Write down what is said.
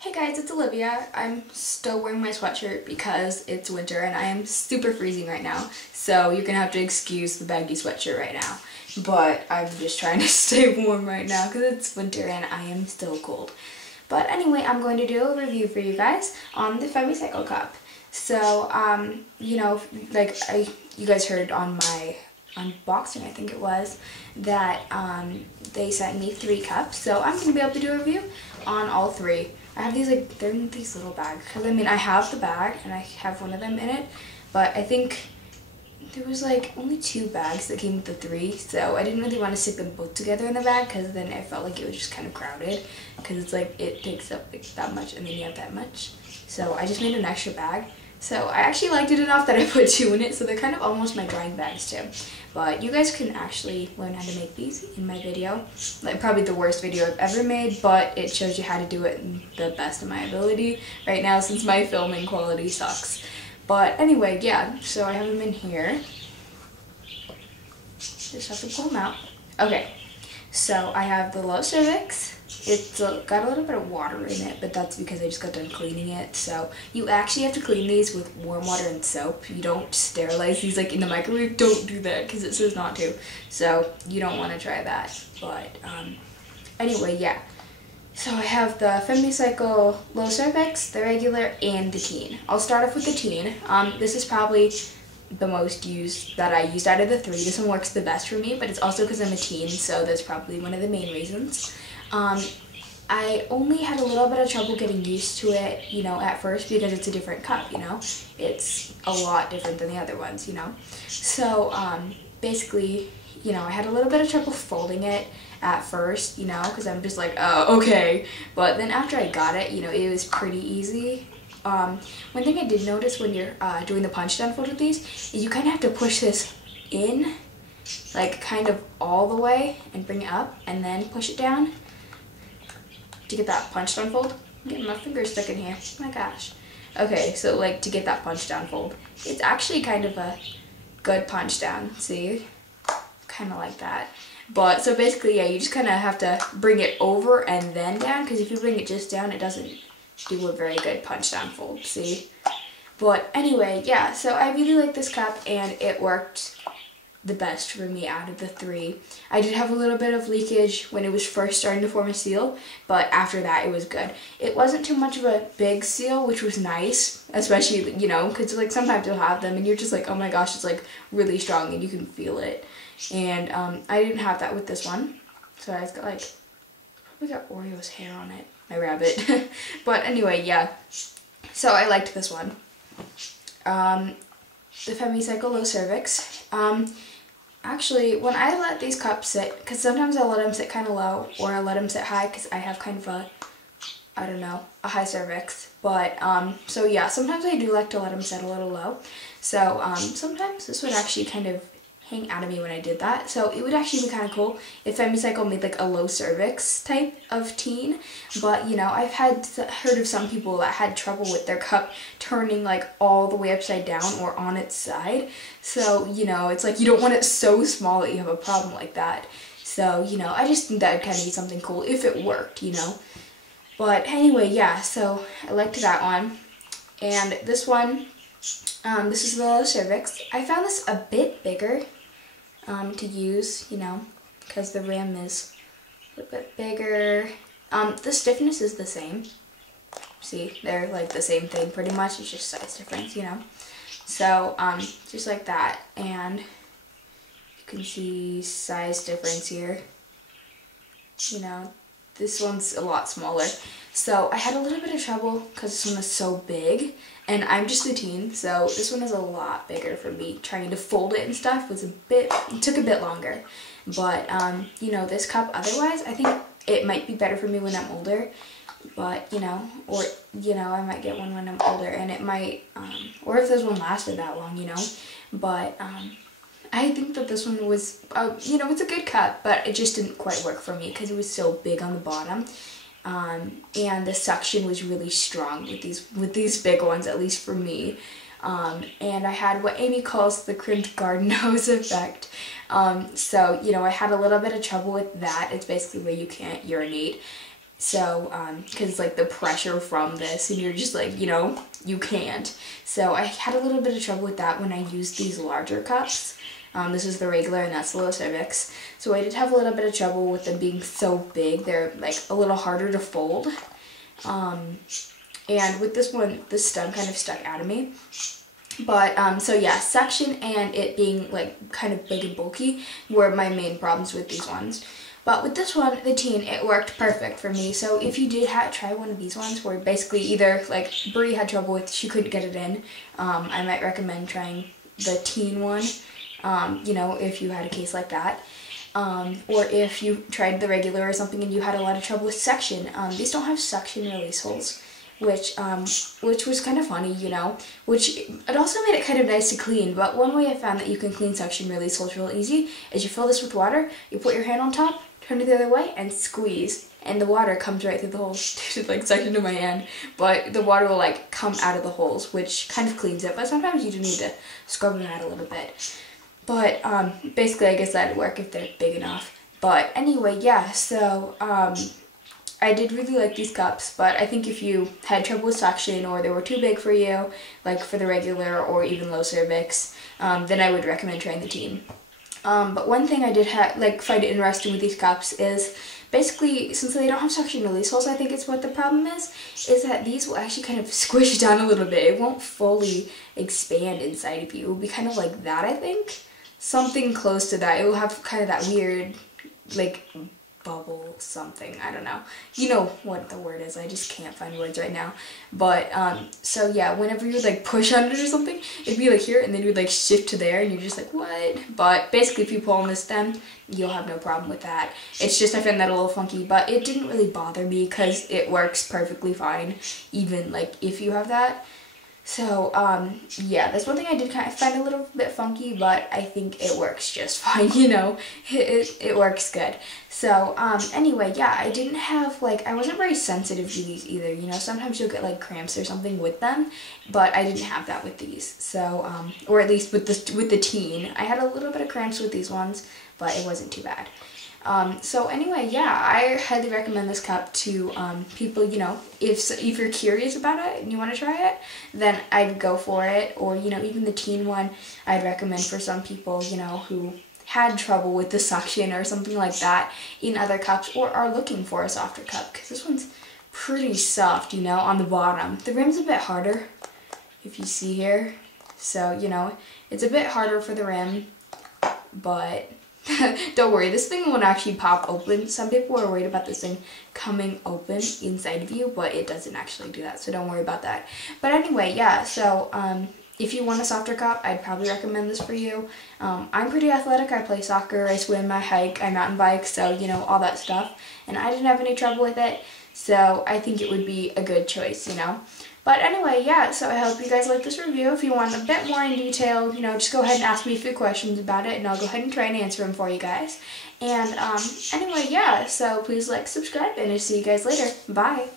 Hey guys, it's Olivia. I'm still wearing my sweatshirt because it's winter and I am super freezing right now. So you're gonna have to excuse the baggy sweatshirt right now. But I'm just trying to stay warm right now because it's winter and I am still cold. But anyway, I'm going to do a review for you guys on the FemmyCycle cup. So, you guys heard on my unboxing, I think it was, that they sent me 3 cups. So I'm going to be able to do a review on all 3. I have these, they're in these little bags. Because, I have the bag and I have one of them in it. But I think there was, only 2 bags that came with the 3. So I didn't really want to stick them both together in the bag because then I felt like it was just kind of crowded. Because it's it takes up that much and then you have that much. So I just made an extra bag. So I actually liked it enough that I put 2 in it, so they're kind of almost my drying bags too. But you guys can actually learn how to make these in my video. Probably the worst video I've ever made, but it shows you how to do it in the best of my ability right now since my filming quality sucks. But anyway, yeah, so I have them in here. Just have to pull them out. Okay, so I have the low cervix. It's got a little bit of water in it, but that's because I just got done cleaning it. So you actually have to clean these with warm water and soap. You don't sterilize these in the microwave. Don't do that because it says not to. So you don't want to try that. But anyway, yeah. So I have the FemmyCycle Low Cervix, the regular, and the teen. I'll start off with the teen. This is probably the most used that I used out of the 3. This one works the best for me, but it's also because I'm a teen, so that's probably one of the main reasons. I only had a little bit of trouble getting used to it, at first because it's a different cup, It's a lot different than the other ones, So, basically, I had a little bit of trouble folding it at first, because I'm just oh, okay. But then after I got it, it was pretty easy. One thing I did notice when you're doing the punch down fold with these is you kind of have to push this in, kind of all the way and bring it up and then push it down to get that punch down fold. I'm getting my fingers stuck in here. Oh my gosh. Okay, so to get that punch down fold, it's actually kind of a good punch down. See? Kind of like that. But so basically, yeah, you just kind of have to bring it over and then down, because if you bring it just down, it doesn't do a very good punch down fold. See? But anyway, yeah, so I really like this cup and it worked the best for me out of the 3. I did have a little bit of leakage when it was first starting to form a seal, but after that it was good. It wasn't too much of a big seal, which was nice, especially, because sometimes you'll have them and you're just oh my gosh, it's really strong and you can feel it. And I didn't have that with this one, so I got probably got Oreo's hair on it, my rabbit. But anyway, yeah, so I liked this one. The FemmyCycle Low Cervix. Actually, when I let these cups sit, because sometimes I let them sit kind of low, or I let them sit high, because I have kind of a high cervix. But, so yeah, sometimes I do like to let them sit a little low. So, sometimes this would actually kind of hang out of me when I did that. So it would actually be kind of cool if FemmyCycle made a low cervix type of teen. But I've heard of some people that had trouble with their cup turning all the way upside down or on its side. So it's you don't want it so small that you have a problem like that. So I just think that would kind of be something cool if it worked. But anyway, yeah, so I liked that one. And this one, this is the low cervix. I found this a bit bigger to use, because the rim is a little bit bigger. The stiffness is the same. See, they're the same thing pretty much. It's just size difference, So, just like that. And you can see size difference here. This one's a lot smaller. So I had a little bit of trouble because this one is so big, and I'm just a teen, so this one is a lot bigger for me. Trying to fold it and stuff it took a bit longer. But, this cup otherwise, I think it might be better for me when I'm older. But, I might get one when I'm older, and it might, or if this one lasted that long, But, I think that this one was, it's a good cup, but it just didn't quite work for me because it was so big on the bottom. And the suction was really strong with these big ones, at least for me. And I had what Amy calls the crimped garden hose effect. So, I had a little bit of trouble with that. It's basically where you can't urinate. So, because like the pressure from this, and you're just like, you know, you can't. So I had a little bit of trouble with that when I used these larger cups. This is the regular and that's the low cervix. So I did have a little bit of trouble with them being so big. They're like a little harder to fold. And with this one, the stem kind of stuck out of me. But, so yeah, suction and it being like kind of big and bulky were my main problems with these ones. But with this one, the teen, it worked perfect for me. So if you did try one of these ones where basically either like Brie had trouble with, she couldn't get it in, I might recommend trying the teen one, you know, if you had a case like that. Or if you tried the regular or something and you had a lot of trouble with suction. These don't have suction release holes, which was kind of funny, you know, which it also made it kind of nice to clean. But one way I found that you can clean suction release holes real easy is you fill this with water, you put your hand on top, turn it the other way, and squeeze. And the water comes right through the holes. It's like suction to my hand. But the water will like come out of the holes, which kind of cleans it. But sometimes you do need to scrub them out a little bit. But basically I guess that'd work if they're big enough. But anyway, yeah, so I did really like these cups, but I think if you had trouble with suction or they were too big for you, like for the regular or even low cervix, then I would recommend trying the teen. But one thing I did find interesting with these cups is basically, since they don't have suction release holes, I think it's what the problem is that these will actually kind of squish down a little bit. It won't fully expand inside of you. It will be kind of like that, I think. Something close to that. It will have kind of that weird, like, bubble something. I don't know. You know what the word is. I just can't find words right now. But, so yeah, whenever you would, like, push on it or something, it'd be, like, here, and then you would, like, shift to there, and you're just like, what? But basically, if you pull on the stem, you'll have no problem with that. It's just I found that a little funky, but it didn't really bother me because it works perfectly fine, even, like, if you have that. So, yeah, that's one thing I did kind of find a little bit funky, but I think it works just fine, you know, it works good. So, anyway, yeah, I didn't have, like, I wasn't very sensitive to these either, you know, sometimes you'll get, like, cramps or something with them, but I didn't have that with these, so, or at least with the teen. I had a little bit of cramps with these ones, but it wasn't too bad. So anyway, yeah, I highly recommend this cup to people, you know, if you're curious about it and you want to try it, then I'd go for it. Or, you know, even the teen one, I'd recommend for some people, you know, who had trouble with the suction or something like that in other cups or are looking for a softer cup. Because this one's pretty soft, you know, on the bottom. The rim's a bit harder, if you see here. So, you know, it's a bit harder for the rim, but don't worry, this thing won't actually pop open. Some people are worried about this thing coming open inside of you, but it doesn't actually do that, so don't worry about that. But anyway, yeah, so if you want a softer cup, I'd probably recommend this for you. I'm pretty athletic. I play soccer, I swim, I hike, I mountain bike, so, you know, all that stuff. And I didn't have any trouble with it, so I think it would be a good choice, you know. But anyway, yeah, so I hope you guys like this review. If you want a bit more in detail, you know, just go ahead and ask me a few questions about it, and I'll go ahead and try and answer them for you guys. And anyway, yeah, so please like, subscribe, and I'll see you guys later. Bye!